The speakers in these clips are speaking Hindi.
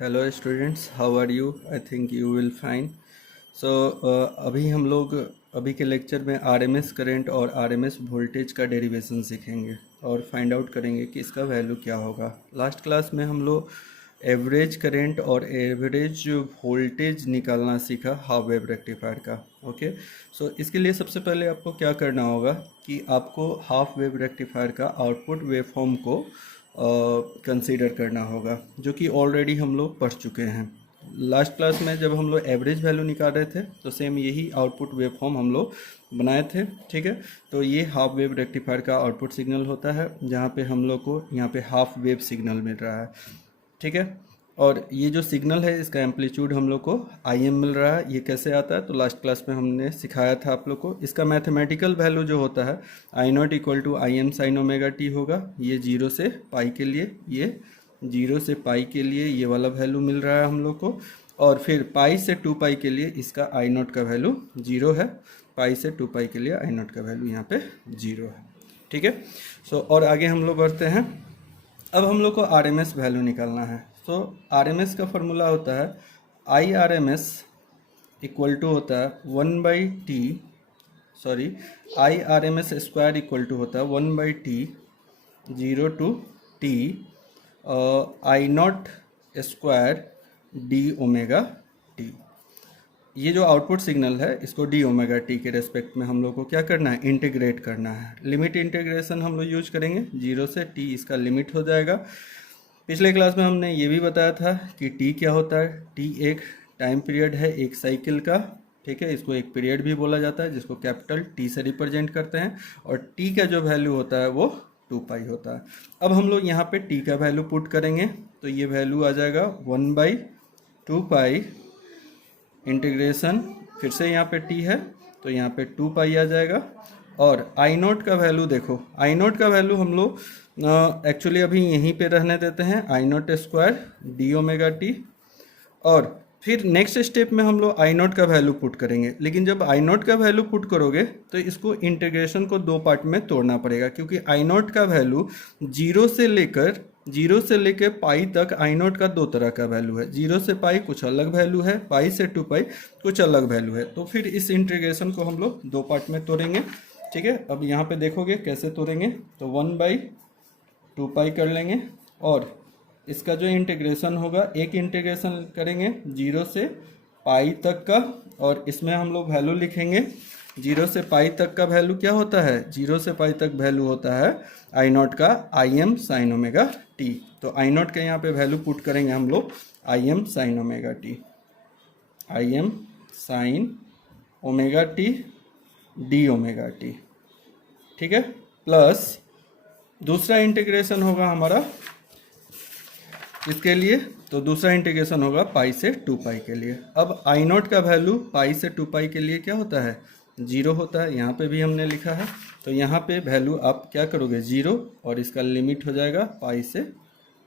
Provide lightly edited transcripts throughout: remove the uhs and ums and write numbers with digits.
Hello students, how are you? I think you will fine. So अभी हम लोग अभी के लेक्चर में आरएमएस करंट और आरएमएस वोल्टेज का डेरिवेशन सीखेंगे और फाइंड आउट करेंगे कि इसका वैल्यू क्या होगा। लास्ट क्लास में हम लोग एवरेज करंट और एवरेज वोल्टेज निकालना सीखा हाफ वेव रेक्टिफायर का। ओके, सो इसके लिए सबसे पहले आपको क्या करना होगा कि आपको हाफ वेव रेक्टिफायर का आउटपुट वेवफॉर्म को कंसीडर करना होगा, जो कि ऑलरेडी हम लोग पढ़ चुके हैं। लास्ट क्लास में जब हम लोग एवरेज वैल्यू निकाल रहे थे तो सेम यही आउटपुट वेवफॉर्म हम लोग बनाए थे। ठीक है, तो ये हाफ वेव रेक्टिफायर का आउटपुट सिग्नल होता है, जहाँ पे हम लोग को यहाँ पे हाफ वेव सिग्नल मिल रहा है। ठीक है, और ये जो सिग्नल है इसका एम्पलीट्यूड हम लोग को आई मिल रहा है। ये कैसे आता है तो लास्ट क्लास में हमने सिखाया था आप लोग को। इसका मैथमेटिकल वैल्यू जो होता है I0 equal to IM sine omega t होगा। ये 0 से पाई के लिए, ये 0 से पाई के लिए ये वाला वैल्यू मिल रहा है हम लोग को। और फिर पाई से 2 पाई के लिए इसका I0 का वैल्यू 0 है। पाई से 2 पाई के लिए I0 का वैल्यू यहाँ पे 0 है। ठीक है, सो और आगे हम लोग बढ़ते हैं। अब हम लोग को RMS वैल्यू निकालना है। तो RMS का फॉर्मूला होता है IRMS इक्वल टू होता है 1/T, sorry IRMS square equal to होता है 1/T 0 to T I0 square d omega t. ये जो आउटपुट सिग्नल है इसको डी ओमेगा टी के रेस्पेक्ट में हम लोग को क्या करना है, इंटीग्रेट करना है। लिमिट इंटीग्रेशन हम लोग यूज करेंगे, 0 से टी इसका लिमिट हो जाएगा। पिछले क्लास में हमने ये भी बताया था कि टी क्या होता है। टी एक टाइम पीरियड है एक साइकिल का। ठीक है, इसको एक पीरियड भी बोला जाता है, जिसको कैपिटल टी से रिप्रेजेंट करते हैं। और टी का जो वैल्यू होता है वो 2 पाई होता है। अब हम लोग यहाँ पे टी का वैल्यू पुट करेंगे तो ये वैल्यू आ जाएगा 1/2 पाई इंटीग्रेशन, फिर से यहाँ पे टी है तो यहाँ पे 2 पाई आ जाएगा। और I0 का वैल्यू देखो, I0 का वैल्यू हम लोग एक्चुअली अभी यहीं पे रहने देते हैं, I0 square d omega T. और फिर नेक्स्ट स्टेप में हम लोग I0 का वैल्यू पुट करेंगे। लेकिन जब I0 का वैल्यू पुट करोगे तो इसको इंटीग्रेशन को 2 पार्ट में तोड़ना पड़ेगा, क्योंकि I0 का वैल्यू 0 से लेकर पाई तक I0 का 2 तरह का वैल्यू है। 0 से पाई कुछ अलग वैल्यू है, पाई से 2 पाई कुछ अलग वैल्यू है। तो फिर इस इंटीग्रेशन को हम लोग 2 पार्ट में तोड़ेंगे। ठीक है, अब यहाँ पे देखोगे कैसे तोड़ेंगे तो 1/2 पाई कर लेंगे। और इसका जो इंटीग्रेशन होगा, एक इंटीग्रेशन करेंगे 0 से पाई तक का, और इसमें हम लोग वैल्यू लिखेंगे। 0 से पाई तक का वैल्यू क्या होता है, 0 से पाई तक वैल्यू होता है I0 का IM साइन ओमेगा टी। तो I0 के यहाँ पे वैल्यू पुट करेंगे हम लोग IM sine omega T, IM sine omega t d omega T. ठीक है, प्लस दूसरा इंटीग्रेशन होगा हमारा इसके लिए, तो दूसरा इंटीग्रेशन होगा पाई से 2 पाई के लिए। अब I0 का वैल्यू पाई से 2 पाई के लिए क्या होता है, 0 होता है। यहाँ पे भी हमने लिखा है, तो यहाँ पे वैल्यू आप क्या करोगे 0, और इसका लिमिट हो जाएगा पाई से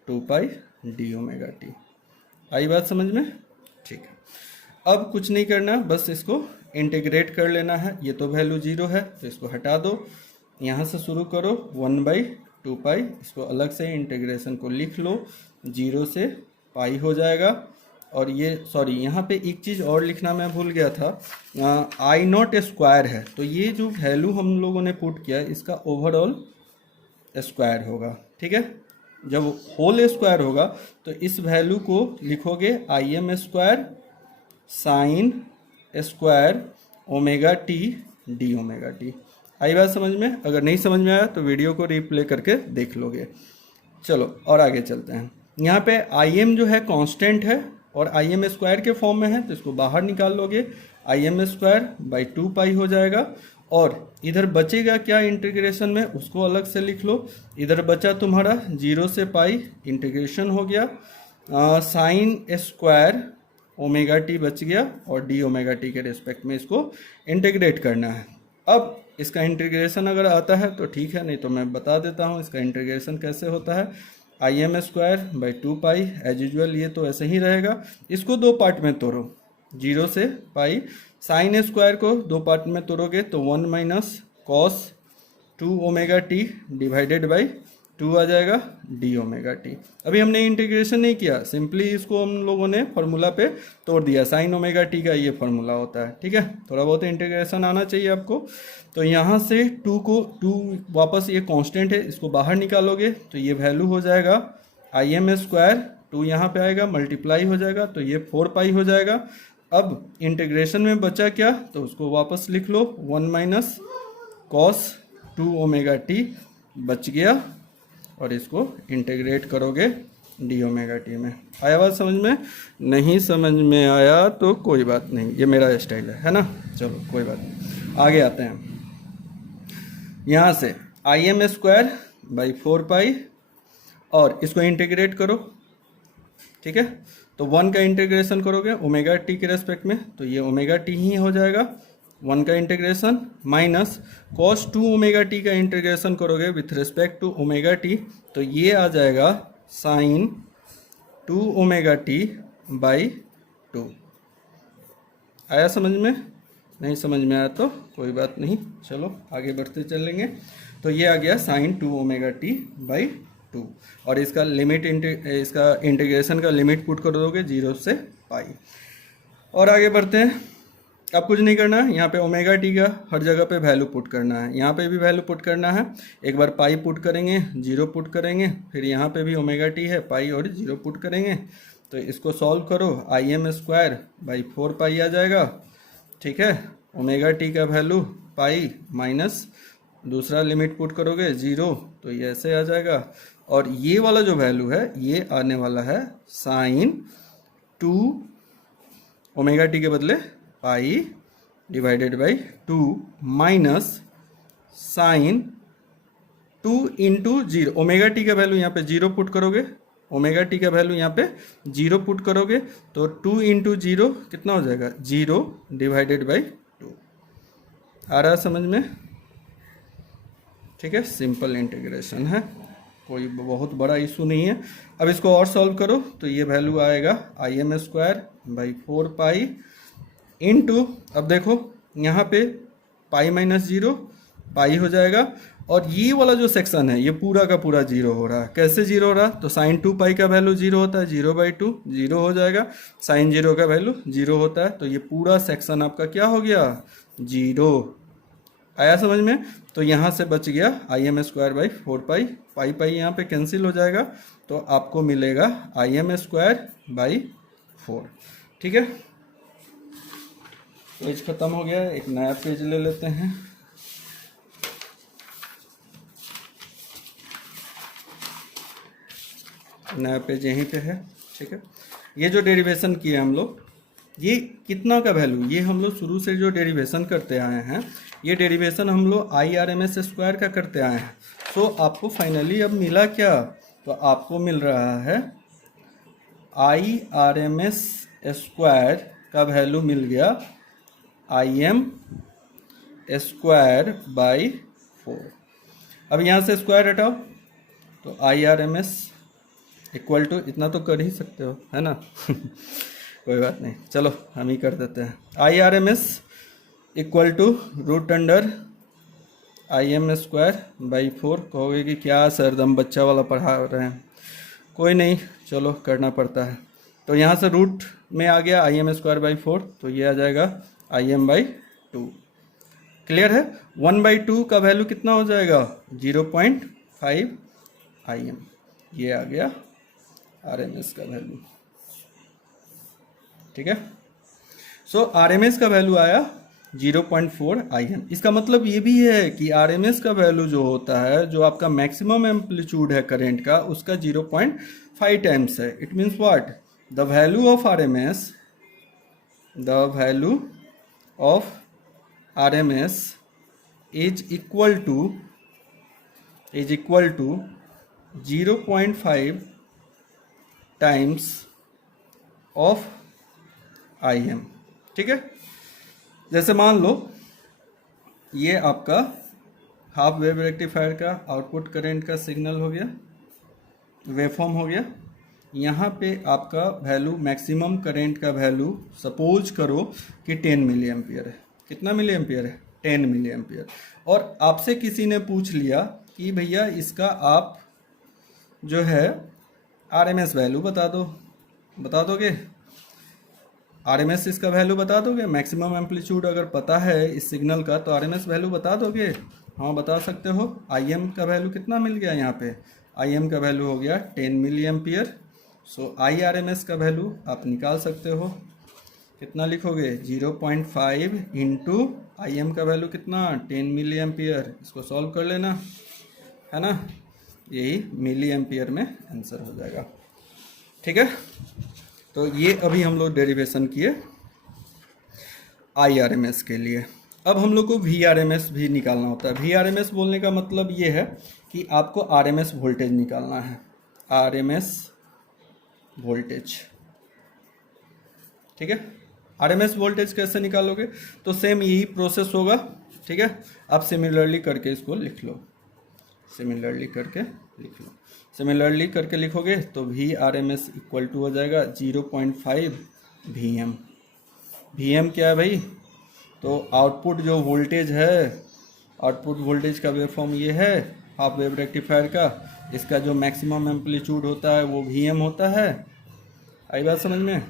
2 पाई डी ओमेगा टी। आई बात समझ में? ठीक है, अब कुछ नहीं करना, बस इसको इंटीग्रेट कर लेना है। ये तो वैल्यू 0 है तो इसको हटा दो, यहाँ से शुरू करो 1/2 पाई, इसको अलग से इंटीग्रेशन को लिख लो, 0 से पाई हो जाएगा। और ये सॉरी, यहाँ पे एक चीज़ और लिखना मैं भूल गया था, I0 स्क्वायर है, तो ये जो वैल्यू हम लोगों ने पुट किया इसका ओवरऑल स्क्वायर होगा। ठीक है, जब होल स्क्वायर होगा तो इस वैल्यू को लिखोगे IM square sine square omega t d omega t. आई बात समझ में? अगर नहीं समझ में आया तो वीडियो को रिप्ले करके देख लोगे। चलो और आगे चलते हैं। यहाँ पे IM जो है कांस्टेंट है और IM स्क्वायर के फॉर्म में है, तो इसको बाहर निकाल लोगे, IM स्क्वायर बाई 2 पाई हो जाएगा। और इधर बचेगा क्या इंटीग्रेशन में, उसको अलग से लिख लो। इधर बचा तुम्हारा 0 से पाई, इंटीग्रेशन हो गया, साइन स्क्वायर ओमेगा टी बच गया, और डी ओमेगा टी के रिस्पेक्ट में इसको इंटीग्रेट करना है। अब इसका इंटीग्रेशन अगर आता है तो ठीक है, नहीं तो मैं बता देता हूँ इसका इंटीग्रेशन कैसे होता है। IM square by 2 pi as usual, ये तो ऐसे ही रहेगा। इसको 2 पार्ट में तोड़ो, 0 से पाई, साइन स्क्वायर को 2 पार्ट में तोड़ोगे तो 1 minus cos 2 omega T divided by 2 आ जाएगा डी ओमेगा टी। अभी हमने इंटीग्रेशन नहीं किया, सिंपली इसको हम लोगों ने फार्मूला पे तोड़ दिया। साइन ओमेगा टी का ये फार्मूला होता है, ठीक है। थोड़ा बहुत इंटीग्रेशन आना चाहिए आपको। तो यहाँ से 2 वापस ये कांस्टेंट है, इसको बाहर निकालोगे तो ये वैल्यू हो जाएगा आई एम स्क्वायर, 2 यहाँ पे आएगा, मल्टीप्लाई हो जाएगा तो ये 4 पाई हो जाएगा। अब इंटीग्रेशन में बचा क्या, तो उसको वापस लिख लो, 1 माइनस कॉस 2 ओमेगा टी बच गया, और इसको इंटीग्रेट करोगे डी ओमेगा टी में। आया बात समझ में? नहीं समझ में आया तो कोई बात नहीं, ये मेरा स्टाइल है ना। चलो कोई बात नहीं, आगे आते हैं। यहाँ से आई एम स्क्वायर बाई 4 पाई, और इसको इंटीग्रेट करो, ठीक है। तो 1 का इंटीग्रेशन करोगे ओमेगा टी के रेस्पेक्ट में, तो ये ओमेगा टी ही हो जाएगा। 1 का integration minus cos 2 omega t का इंटीग्रेशन करोगे with respect to omega t, तो ये आ जाएगा साइन 2 ओमेगा टी बाई 2। आया समझ में? नहीं समझ में आया तो कोई बात नहीं, चलो आगे बढ़ते चलेंगे। तो ये आ गया साइन 2 ओमेगा टी बाई 2, और इसका लिमिट इसका इंटीग्रेशन का लिमिट पुट कर दोगे 0 से पाई। और आगे बढ़ते हैं। अब कुछ नहीं करना है, यहाँ पे ओमेगा टी का हर जगह पे वैल्यू पुट करना है, यहाँ पे भी वैल्यू पुट करना है। एक बार पाई पुट करेंगे, 0 पुट करेंगे, फिर यहाँ पे भी ओमेगा टी है, पाई और 0 पुट करेंगे। तो इसको सॉल्व करो, आई एम स्क्वायर बाई 4 पाई आ जाएगा, ठीक है। ओमेगा टी का वैल्यू पाई माइनस दूसरा लिमिट पुट करोगे 0, तो ये ऐसे आ जाएगा। और ये वाला जो वैल्यू है ये आने वाला है साइन 2 ओमेगा टी के बदले pi divided by 2 minus sine 2 into 0। Omega t का वैल्यू यहाँ पे 0 पुट करोगे, ओमेगा टी का वैल्यू यहाँ पे 0 पुट करोगे, तो 2 इंटू 0 कितना हो जाएगा, 0 डिवाइडेड बाई 2। आ रहा है समझ में? ठीक है, सिंपल इंटीग्रेशन है, कोई बहुत बड़ा इशू नहीं है। अब इसको और सॉल्व करो, तो ये वैल्यू आएगा आई M square by 4 pi into, अब देखो यहाँ पे पाई माइनस 0 पाई हो जाएगा, और ये वाला जो सेक्शन है ये पूरा का पूरा 0 हो रहा है। कैसे 0 हो रहा है, तो साइन 2 पाई का वैल्यू 0 होता है, 0/2 0 हो जाएगा, साइन 0 का वैल्यू 0 होता है, तो ये पूरा सेक्शन आपका क्या हो गया, 0। आया समझ में? तो यहाँ से बच गया आई एम स्क्वायर बाई 4 पाई, पाई पाई यहाँ पे कैंसिल हो जाएगा, तो आपको मिलेगा आई एम स्क्वायर बाई 4। ठीक है, पेज खत्म हो गया, एक नया पेज ले लेते हैं। नया पेज यहीं पे है, ठीक है। ये जो डेरिवेशन किए हम लोग, ये कितना का वैल्यू, ये हम लोग शुरू से जो डेरिवेशन करते आए हैं, ये डेरिवेशन हम लोग I R M S square का करते आए हैं। तो आपको फाइनली अब मिला क्या, तो आपको मिल रहा है I R M S square का वैल्यू मिल गया आई एम स्क्वायर बाई 4। अब यहाँ से स्क्वायर हटाओ, तो I R M S equal to, इतना तो कर ही सकते हो है ना कोई बात नहीं, चलो हम ही कर देते हैं। I R M S equal to root under I M square by 4। कहोगे कि क्या सर दम बच्चा वाला पढ़ा रहे हैं, कोई नहीं, चलो करना पड़ता है। तो यहाँ से रूट में आ गया आई एम स्क्वायर बाई 4, तो ये आ जाएगा आई एम बाई 2। क्लियर है? 1/2 का वैल्यू कितना हो जाएगा, 0.5 आई एम, ये आ गया आर एम एस का वैल्यू। ठीक है, सो आर एम एस का वैल्यू आया 0.4 आई एम। इसका मतलब ये भी है कि आर एम एस का वैल्यू जो होता है, जो आपका मैक्सिमम एम्पलीट्यूड है करंट का, उसका 0.5 टाइम्स है। It means what, the value of R M S, the value of R M S is equal to 0.5 times of I M. ठीक है, जैसे मान लो ये आपका हाफ वेव रेक्टिफायर का आउटपुट करंट का सिग्नल हो गया, वेवफॉर्म हो गया। यहाँ पे आपका वैल्यू, मैक्सिमम करंट का वैल्यू सपोज करो कि 10 मिली एम्पियर है। कितना मिली एम्पियर है, 10 मिली एम्पियर। और आपसे किसी ने पूछ लिया कि भैया इसका आप जो है RMS वैल्यू बता दोगे? RMS इसका वैल्यू बता दोगे? मैक्सिमम एम्पलीट्यूड अगर पता है इस सिग्नल का तो RMS वैल्यू बता दोगे? हाँ बता सकते हो। IM का वैल्यू कितना मिल गया यहाँ पे? IM का वैल्यू हो गया 10 मिली एम्पियर। सो IRMS का वैल्यू आप निकाल सकते हो। कितना लिखोगे? 0.5 इंटू IM का वैल्यू कितना? 10 मिली एम्पियर। इसको सॉल्व कर लेना, है ना? यही मिली एम्पियर में आंसर हो जाएगा। ठीक है, तो ये अभी हम लोग डेरिवेशन किए IRMS के लिए। अब हम लोग को VRMS भी निकालना होता है। VRMS बोलने का मतलब ये है कि आपको RMS वोल्टेज निकालना है। RMS वोल्टेज, ठीक है। RMS वोल्टेज कैसे निकालोगे? तो सेम यही प्रोसेस होगा, ठीक है। आप सिमिलरली करके इसको लिख लो, सिमिलरली करके लिखोगे तो VRMS इक्वल टू हो जाएगा 0.5 VM। VM क्या है भाई? तो आउटपुट जो वोल्टेज है, आउटपुट वोल्टेज का वेव फॉर्म ये है हाफ वेव रेक्टिफायर का। इसका जो मैक्सिमम एम्पलीट्यूड होता है वो VM होता है। आई बात समझ में?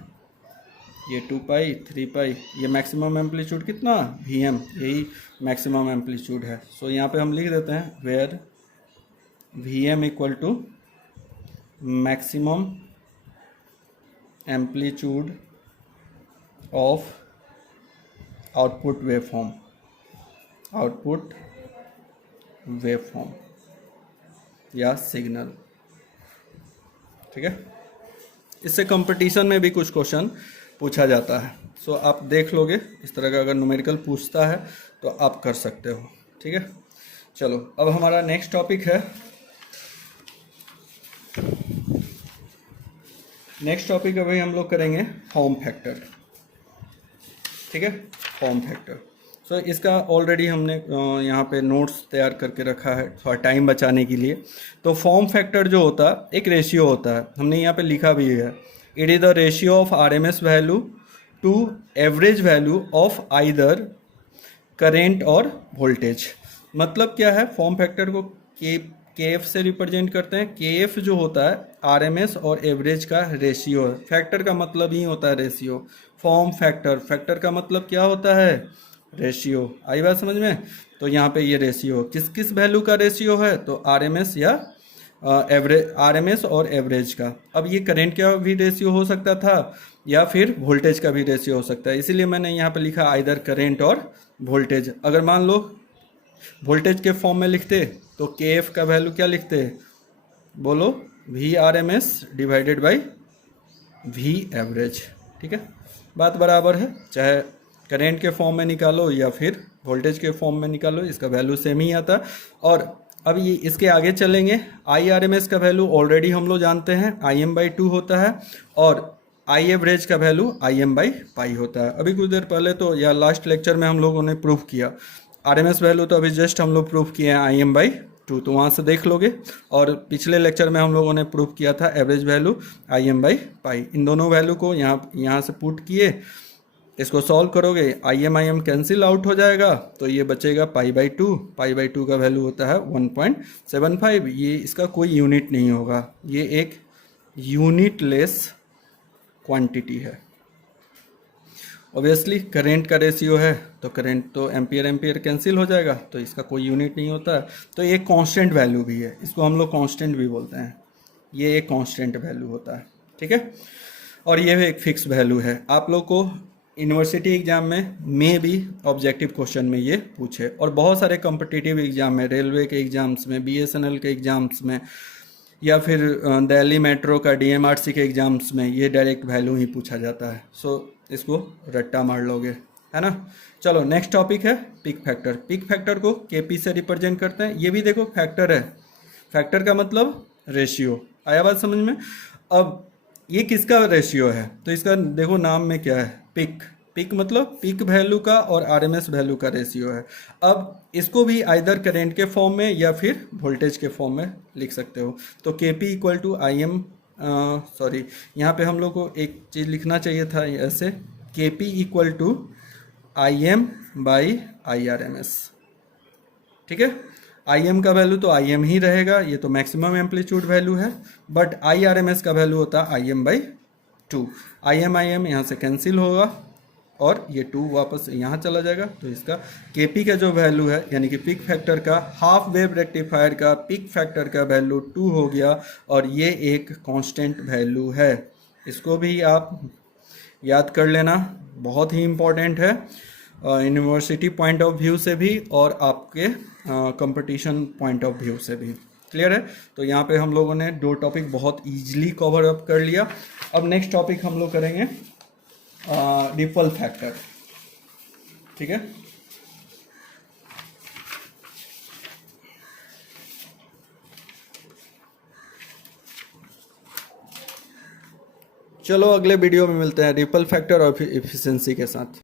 ये 2 पाई 3 पाई, ये मैक्सिमम एम्पलीट्यूड कितना? VM, यही मैक्सिमम एम्पलीट्यूड है। सो यहाँ पे हम लिख देते हैं where VM equal to maximum amplitude of output waveform, output waveform या सिग्नल, ठीक है। इससे कंपटीशन में भी कुछ क्वेश्चन पूछा जाता है। सो आप देख लोगे, इस तरह का अगर न्यूमेरिकल पूछता है तो आप कर सकते हो, ठीक है। चलो अब हमारा नेक्स्ट टॉपिक है, नेक्स्ट टॉपिक अभी हम लोग करेंगे फॉर्म फैक्टर, ठीक है। फॉर्म फैक्टर, सो इसका ऑलरेडी हमने यहाँ पे नोट्स तैयार करके रखा है थोड़ा टाइम बचाने के लिए। तो फॉर्म फैक्टर जो होता है एक रेशियो होता है, हमने यहाँ पे लिखा भी है, it is the ratio of RMS value to average value of either current और वोल्टेज। मतलब क्या है? फॉर्म फैक्टर को KF से रिप्रेजेंट करते हैं। KF जो होता है RMS और एवरेज का रेशियो है। फैक्टर का मतलब ही होता है रेशियो। फॉर्म फैक्टर, फैक्टर का मतलब क्या होता है? रेशियो। आई बात समझ में? तो यहाँ पे ये रेशियो किस किस वैल्यू का रेशियो है? तो RMS या एवरेज, RMS और एवरेज का। अब ये करंट का भी रेशियो हो सकता था या फिर वोल्टेज का भी रेशियो हो सकता है, इसीलिए मैंने यहाँ पे लिखा आइदर करंट और वोल्टेज। अगर मान लो वोल्टेज के फॉर्म में लिखते तो KF का वैल्यू क्या लिखते? बोलो, VRMS divided by V average, ठीक है। बात बराबर है, चाहे करंट के फॉर्म में निकालो या फिर वोल्टेज के फॉर्म में निकालो, इसका वैल्यू सेम ही आता है। और अब ये इसके आगे चलेंगे। IRMS का वैल्यू ऑलरेडी हम लोग जानते हैं, IM/2 होता है, और I एवरेज का वैल्यू IM/पाई होता है। अभी कुछ देर पहले तो या लास्ट लेक्चर में हम लोगों ने प्रूफ किया। RMS वैल्यू तो अभी जस्ट हम लोग प्रूफ किए हैं IM/2, तो वहाँ से देख लोगे। और पिछले लेक्चर में हम लोगों ने प्रूफ किया था एवरेज वैल्यू IM/पाई। इन दोनों वैल्यू को यहाँ से पुट किए, इसको सॉल्व करोगे, IM कैंसिल आउट हो जाएगा, तो ये बचेगा पाई/2। पाई/2 का वैल्यू होता है 1.75। ये इसका कोई यूनिट नहीं होगा, ये एक यूनिट लेस क्वांटिटी है। ऑब्वियसली करंट का रेशियो है तो करंट तो एम्पियर कैंसिल हो जाएगा, तो इसका कोई यूनिट नहीं होता है। तो ये कांस्टेंट वैल्यू भी है, इसको हम लोग कांस्टेंट भी बोलते हैं। ये एक कांस्टेंट वैल्यू होता है, ठीक है। और ये एक फिक्स वैल्यू है। आप लोग को यूनिवर्सिटी एग्जाम में भी ऑब्जेक्टिव क्वेश्चन में ये पूछे, और बहुत सारे कॉम्पिटिटिव एग्जाम में, रेलवे के एग्जाम्स में, BSNL के एग्जाम्स में, या फिर दिल्ली मेट्रो का DMRC के एग्जाम्स में ये डायरेक्ट वैल्यू ही पूछा जाता है। सो इसको रट्टा मार लोगे, है ना। चलो नेक्स्ट टॉपिक है पिक फैक्टर। पिक फैक्टर को KP से रिप्रेजेंट करते हैं। ये भी देखो फैक्टर है, फैक्टर का मतलब रेशियो। आया बात समझ में? अब ये किसका रेशियो है? तो इसका देखो नाम में क्या है, पिक। पिक मतलब पिक वैल्यू का और RMS वैल्यू का रेशियो है। अब इसको भी आइदर करंट के फॉर्म में या फिर वोल्टेज के फॉर्म में लिख सकते हो। तो KP equal to IM, sorry यहाँ पे हम लोग को एक चीज़ लिखना चाहिए था ऐसे, KP इक्वल टू IM/IRMS, ठीक है। आई एम का वैल्यू तो आई एम ही रहेगा, ये तो मैक्सिमम एम्पलीट्यूड वैल्यू है, but I R M S का वैल्यू होता है I M by two. I M यहाँ से कैंसिल होगा और ये 2 वापस यहाँ चला जाएगा, तो इसका के पी का जो वैल्यू है यानी कि पिक फैक्टर का, हाफ वेव रेक्टिफायर का पिक फैक्टर का वैल्यू 2 हो गया, और ये एक कांस्टेंट वैल्यू है। इसको भी आप याद कर लेना, बहुत ही इम्पोर्टेंट है यूनिवर्सिटी पॉइंट ऑफ व्यू से भी और आपके कंपटीशन पॉइंट ऑफ व्यू से भी। क्लियर है? तो यहाँ पे हम लोगों ने 2 टॉपिक बहुत ईजिली कवर अप कर लिया। अब नेक्स्ट टॉपिक हम लोग करेंगे रिपल फैक्टर। ठीक है, चलो अगले वीडियो में मिलते हैं रिपल फैक्टर और एफिशिएंसी के साथ।